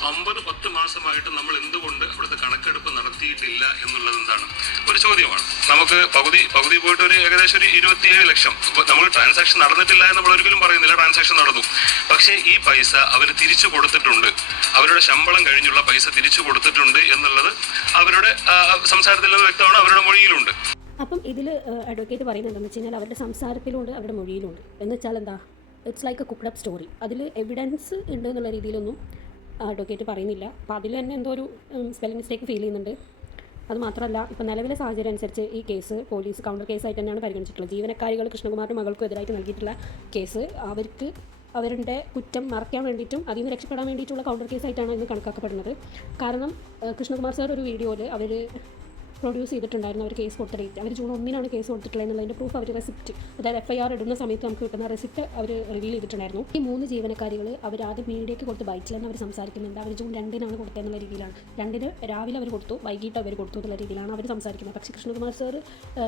അമ്പത് പത്ത് മാസമായിട്ട് നമ്മൾ എന്തുകൊണ്ട് അവിടുത്തെ കണക്കെടുപ്പ് നടത്തിയിട്ടില്ല എന്നുള്ളത് എന്താണ്? ഒരു ചോദ്യമാണ്. നമുക്ക് പകുതി പകുതി പോയിട്ട് ഒരു ഏകദേശം ഒരു ഇരുപത്തിയേഴ് ലക്ഷം. നമ്മൾ ട്രാൻസാക്ഷൻ നടന്നിട്ടില്ല എന്ന് നമ്മൾ ഒരിക്കലും പറയുന്നില്ല. ട്രാൻസാക്ഷൻ നടന്നു. പക്ഷേ ഈ പൈസ അവർ തിരിച്ചു കൊടുത്തിട്ടുണ്ട്. അവരുടെ ശമ്പളം കഴിഞ്ഞുള്ള പൈസ തിരിച്ചു കൊടുത്തിട്ടുണ്ട് എന്നുള്ളത് അവരുടെ സംസാരത്തിലുള്ള വ്യക്തമാണ്. അവരുടെ മൊഴിയിലുണ്ട്. അപ്പം ഇതിൽ അഡ്വക്കേറ്റ് പറയുന്നത് എന്താണെന്ന് വെച്ച് കഴിഞ്ഞാൽ അവരുടെ സംസാരത്തിലുണ്ട് അവരുടെ മൊഴിയിലുണ്ട്. എന്ന് വെച്ചാൽ എന്താ it's like a cooked up story അതിൽ എവിഡൻസ് ഉണ്ട് എന്നുള്ള രീതിയിലൊന്നും അഡ്വക്കേറ്റ് പറയുന്നില്ല. അപ്പോൾ അതിൽ തന്നെ എന്തോ ഒരു സ്പെല്ലിംഗ് മിസ്റ്റേക്ക് ഫീൽ ചെയ്യുന്നുണ്ട്. അത് മാത്രമല്ല ഇപ്പോൾ നിലവിലെ സാഹചര്യം അനുസരിച്ച് ഈ കേസ് പോലീസ് കൗണ്ടർ കേസായിട്ട് തന്നെയാണ് പരിഗണിച്ചിട്ടുള്ളത്. ജീവനക്കാരികൾ കൃഷ്ണകുമാറിന്റെ മകൾക്കും എതിരായിട്ട് നൽകിയിട്ടുള്ള കേസ് അവർക്ക് അവരുടെ കുറ്റം മറയ്ക്കാൻ വേണ്ടിയിട്ടും അതിൽ നിന്ന് രക്ഷപ്പെടാൻ വേണ്ടിയിട്ടുള്ള കൗണ്ടർ കേസായിട്ടാണ് ഇന്ന് കണക്കാക്കപ്പെടുന്നത്. കാരണം കൃഷ്ണകുമാർ സാർ ഒരു വീഡിയോയിൽ അവർ പ്രൊഡ്യൂസ് ചെയ്തിട്ടുണ്ടായിരുന്നു അവർ കേസ് കൊടുത്ത ഡേറ്റ് അവർ ജൂൺ ഒന്നിനാണ് കേസ് കൊടുത്തിട്ടുള്ളത് എന്നുള്ളതിന്റെ പ്രൂഫ് അവർ റെസിപ്റ്റ് അതായത് എഫ് ഐ ആർ ഇടുന്ന സമയത്ത് നമുക്ക് കിട്ടുന്ന റെസിപ്റ്റ് അവർ റിവീൽ ചെയ്തിട്ടുണ്ടായിരുന്നു. ഈ മൂന്ന് ജീവനക്കാരികൾ അവർ ആദ്യം മീഡിയയ്ക്ക് കൊടുത്ത് ബൈറ്റിലെന്ന് അവർ സംസാരിക്കുന്നുണ്ട്. അവർ ജൂൺ രണ്ടിനാണ് കൊടുത്തതെന്നുള്ള രീതിയിലാണ്. രണ്ടിന് രാവിലെ അവർ കൊടുത്തു വൈകിട്ട് അവർ കൊടുത്തു എന്നുള്ള രീതിയിലാണ് അവർ സംസാരിക്കുന്നത്. പക്ഷേ കൃഷ്ണകുമാർ സാർ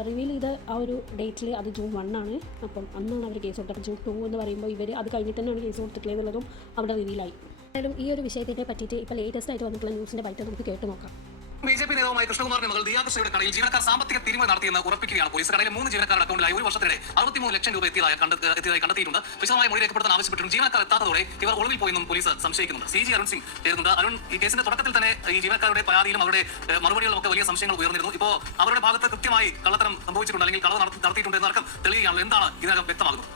റിവീൽ ചെയ്ത ആ ഒരു ഡേറ്റിൽ അത് ജൂൺ വൺ ആണ്. അപ്പം അന്നാണ് അവർ കേസ് കൊടുത്തത്. ജൂൺ ടു എന്ന് പറയുമ്പോൾ ഇവർ അത് കഴിഞ്ഞിട്ട് തന്നെയാണ് കേസ് കൊടുത്തിട്ടുള്ളത് എന്നുള്ളതും അവിടെ റിവീലായി എന്തായാലും ഈ ഒരു വിഷയത്തിനെ പറ്റിയിട്ട് ഇപ്പോൾ ലേറ്റസ്റ്റ് ആയിട്ട് വന്നിട്ടുള്ള ന്യൂസിന്റെ ബൈറ്റ് നമുക്ക് കേട്ട് നോക്കാം. ബി ജെ പി നേതാവുമായി കൃഷ്ണകുമാറിന്റെ മകൾ ദിയാകൃഷ്ണയുടെ കടയിൽ ജീവനക്കാർ സാമ്പത്തിക തിരിമറി നടത്തിയെന്ന് ഉറപ്പിക്കുകയാണ് പോലീസ്. കടയിലെ മൂന്ന് ജീവനക്കാരുടെ അക്കൗണ്ടിലായി ഒരു വർഷത്തിനിടെ അറുപത്തിമൂന്ന് ലക്ഷം രൂപ എത്തിയതായി കണ്ടെത്തിയിട്ടുണ്ട്. വിശദമായ മൊഴി രേഖപ്പെടുത്താൻ ആവശ്യപ്പെട്ടും ജീവനക്കാർ എത്താത്തതോടെ ഇവർ ഒളിവിൽ പോയെന്നും പോലീസ് സംശയിക്കുന്നുണ്ട്. സി ജി അരുൺ സിംഗ് ചേരുന്നുണ്ട്. അരുൺ ഈ കേസിന്റെ തുടക്കത്തിൽ തന്നെ ഈ ജീവനക്കാരുടെ പരാതിയിലും അവരുടെ മറുപടികളും ഒക്കെ വലിയ സംശയങ്ങൾ ഉയർന്നിരുന്നു. ഇപ്പോൾ അവരുടെ ഭാഗത്ത് കൃത്യമായി കള്ളത്തരം സംഭവിച്ചിട്ടുണ്ട് അല്ലെങ്കിൽ കളവ് നടത്തിയിട്ടുണ്ട് എന്നടക്കം തെളിയുകയാണല്ലോ. എന്താണ് ഇതിനകം വ്യക്തമാകുന്നത്?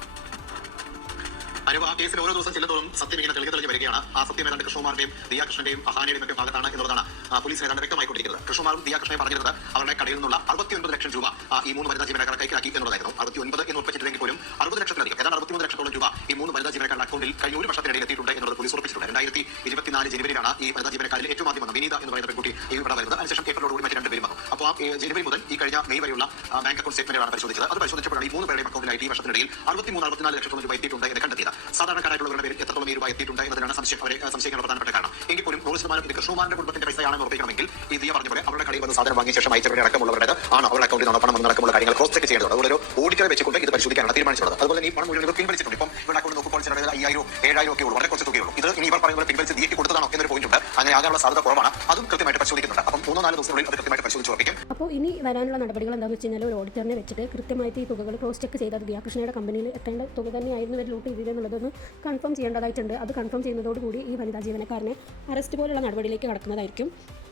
അനുവ ആ കേസിൽ ഓരോ ദിവസം ചെല്ലുന്നതോറും സത്യം ഇങ്ങനെ തെളിഞ്ഞു തെളിഞ്ഞ് വരികയാണ്. ആ സത്യം ഏതാണ്ട് കൃഷ്ണകുമാറിന്റെയും ദിയാകൃഷ്ണന്റെയും അഹാനിയുടെയും ഒക്കെ ഭാഗത്താണ് എന്നുള്ളതാണ് പോലീസ് ഏതാണ്ട് വ്യക്തമായിക്കൊണ്ടിരിക്കുന്നത്. കൃഷ്ണകുമാറും ദിയാകൃഷ്ണയും പറഞ്ഞിരുന്നത് അവരുടെ കടയിൽ നിന്നുള്ള അറുപത്തിയൊൻപത് ലക്ഷം രൂപ ഈ മൂന്ന് വനിതാ ജീവനക്കാർ കൈക്കലാക്കി എന്നുള്ളതായിരുന്നു. അറുപത്തി ഒൻപത് എന്ന് ഉറപ്പിച്ചിട്ടുണ്ടെങ്കിൽ പോലും അറുപത് ലക്ഷത്തിലധികം ഏതാണ്ട് അറുപത്തിമൂന്ന് ലക്ഷത്തോളം രൂപ ഈ മൂന്ന് വനിതാ ജീവനക്കാരുടെ അക്കൗണ്ടിൽ കഴിഞ്ഞ ഒരു വർഷത്തിനിടയിൽ എത്തിയിട്ടുണ്ട് എന്നുള്ളത് പോലീസ് ഉറപ്പിച്ചിട്ടുണ്ട്. രണ്ടായിരത്തി ഇരുപത്തിനാല് ജനുവരിയിലാണ് ഈ വനിതാ ജീവനക്കാരിൽ ഏറ്റവും ആദ്യം വന്ന വിനീത എന്ന് പറയുന്ന പെൺകുട്ടി ഈ ഇവിടെ വരുന്നത്. അതിനുശേഷം ഏപ്രിലോടുകൂടി മറ്റ് രണ്ടുപേരും വന്നു. അപ്പോൾ ആ ജനുവരി മുതൽ ഈ കഴിഞ്ഞ മെയ് വരെയുള്ള ബാങ്ക് അക്കൗണ്ട് സ്റ്റേറ്റ്മെന്റാണ് പരിശോധിച്ചത്. അത് പരിശോധിച്ചപ്പോഴാണ് ഈ മൂന്ന് പേരുടെ അക്കൗണ്ടിലായിട്ട് ഈ വർഷത്തിനിടയിൽ അറുപത്തിമൂന്ന് അറുപത്തിനാല് ലക്ഷത്തോളം രൂപ എത്തിയിട്ടുണ്ട് എന്ന് കണ്ടെത്തിയത്. സാധാരണക്കാരായിട്ടുള്ളവരുടെ പേരിൽ എത്രത്തോളം ഈ എത്തിയിട്ടുണ്ട് എന്നതിനാണ് സംശയം അവരെ സംശയങ്ങൾ പ്രധാനപ്പെട്ട കാരണം. എങ്കിൽ പോലും നൂറ് ശതമാനം ഇത് കൃഷ്ണകുമാറിന്റെ കുടുംബത്തിന്റെ പൈസയാണെന്ന് ഉറപ്പിക്കണമെങ്കിൽ ഈ ദിയ പറഞ്ഞ പോലെ അവരുടെ കടയിൽ വന്ന് സാധനം വാങ്ങിയ ശേഷം അയച്ചവരുടെ അടക്കമുള്ളവരുടെ ആണ് അവരുടെ അക്കൗണ്ടിൽ നിന്ന് പണം വന്നടക്കമുള്ള കാര്യങ്ങൾ ക്രോസ് ചെക്ക് ചെയ്യേണ്ടത് അതുപോലെ ഒരു ഓഡിറ്ററെ വെച്ചുകൊണ്ട് ഇത് പരിശോധിക്കാനാണ് തീരുമാനിച്ചിട്ടുള്ളത്. അതുപോലെ ഈ പണം മുഴുവൻ പിൻവലിച്ചിട്ടുണ്ട്. ഇപ്പം ഇവരുടെ അക്കൗണ്ട് നോക്കുമ്പോൾ ചിലത് അയ്യായിരം ഏഴായിരം ഒക്കെ ഉള്ളൂ. വളരെ കുറച്ച് തുകയുള്ളൂ ഇത് ഇനി ഇവർ പറയുന്നത് പിൻവലിച്ച് നീട്ടി കൊടുത്തതാണോ എന്നൊരു പോയിന്റ് ഉണ്ട്. അങ്ങനെ ആകാനുള്ള സാധ്യത കുറവാണ്. അതും കൃത്യമായിട്ട് പരിശോധിക്കുന്നുണ്ട്. അപ്പം മൂന്നോ നാല് ദിവസത്തിനുള്ളിൽ അത് കൃത്യമായിട്ട് പരിശോധിച്ച് ഉറപ്പിക്കും അപ്പോൾ ഇനി വരാനുള്ള നടപടികൾ എന്താണെന്ന് വെച്ച് കഴിഞ്ഞാൽ ഒരു ഓഡിറ്ററിനെ വെച്ചിട്ട് കൃത്യമായിട്ട് ഈ തുകകൾ ക്രോസ് ചെക്ക് ചെയ്ത് ദിയാകൃഷ്ണയുടെ കമ്പനിയിൽ എത്തേണ്ട തുക തന്നെയായിരുന്നു ലൂട്ട് ചെയ്തത് എന്നുള്ളതൊന്ന് കൺഫേം ചെയ്യേണ്ടതായിട്ടുണ്ട്. അത് കൺഫേം ചെയ്യുന്നതോടുകൂടി ഈ വനിതാ ജീവനക്കാരനെ അറസ്റ്റ് പോലുള്ള നടപടിയിലേക്ക് കടക്കുന്നതായിരിക്കും.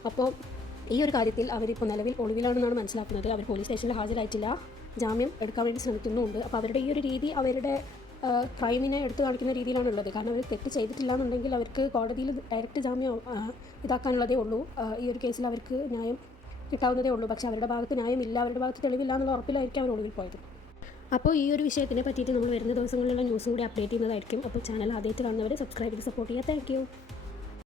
അപ്പോൾ ഈ ഒരു കാര്യത്തിൽ അവരിപ്പോൾ നിലവിൽ ഒളിവിലാണെന്നാണ് മനസ്സിലാക്കുന്നത്. അവർ പോലീസ് സ്റ്റേഷനിൽ ഹാജരായിട്ടില്ല. ജാമ്യം എടുക്കാൻ വേണ്ടി ശ്രമിക്കുന്നുമുണ്ട് അപ്പോൾ അവരുടെ ഈ ഒരു രീതി അവരുടെ ക്രൈമിനെ എടുത്തു കാണിക്കുന്ന രീതിയിലാണുള്ളത്. കാരണം അവർ തെറ്റ് ചെയ്തിട്ടില്ല എന്നുണ്ടെങ്കിൽ അവർക്ക് കോടതിയിൽ ഡയറക്റ്റ് ജാമ്യം ഇതാക്കാനുള്ളതേ ഉള്ളൂ. ഈ ഒരു കേസിൽ അവർക്ക് ന്യായം കിട്ടാവുന്നതേ ഉള്ളൂ. പക്ഷേ അവരുടെ ഭാഗത്ത് ന്യായമില്ല. അവരുടെ ഭാഗത്ത് തെളിവില്ല എന്നുള്ള ഉറപ്പിലായിരിക്കും അവർ ഒളിവിൽ പോയത്. അപ്പോൾ ഈ ഒരു വിഷയത്തിനെ പറ്റിയിട്ട് നമ്മൾ വരുന്ന ദിവസങ്ങളിലുള്ള ന്യൂസും കൂടി അപ്ഡേറ്റ് ചെയ്യുന്നതായിരിക്കും. അപ്പോൾ ചാനൽ ആദ്യമായിട്ട് കാണുന്നവർ സബ്സ്ക്രൈബ് ചെയ്ത് സപ്പോർട്ട് ചെയ്യുക. താങ്ക്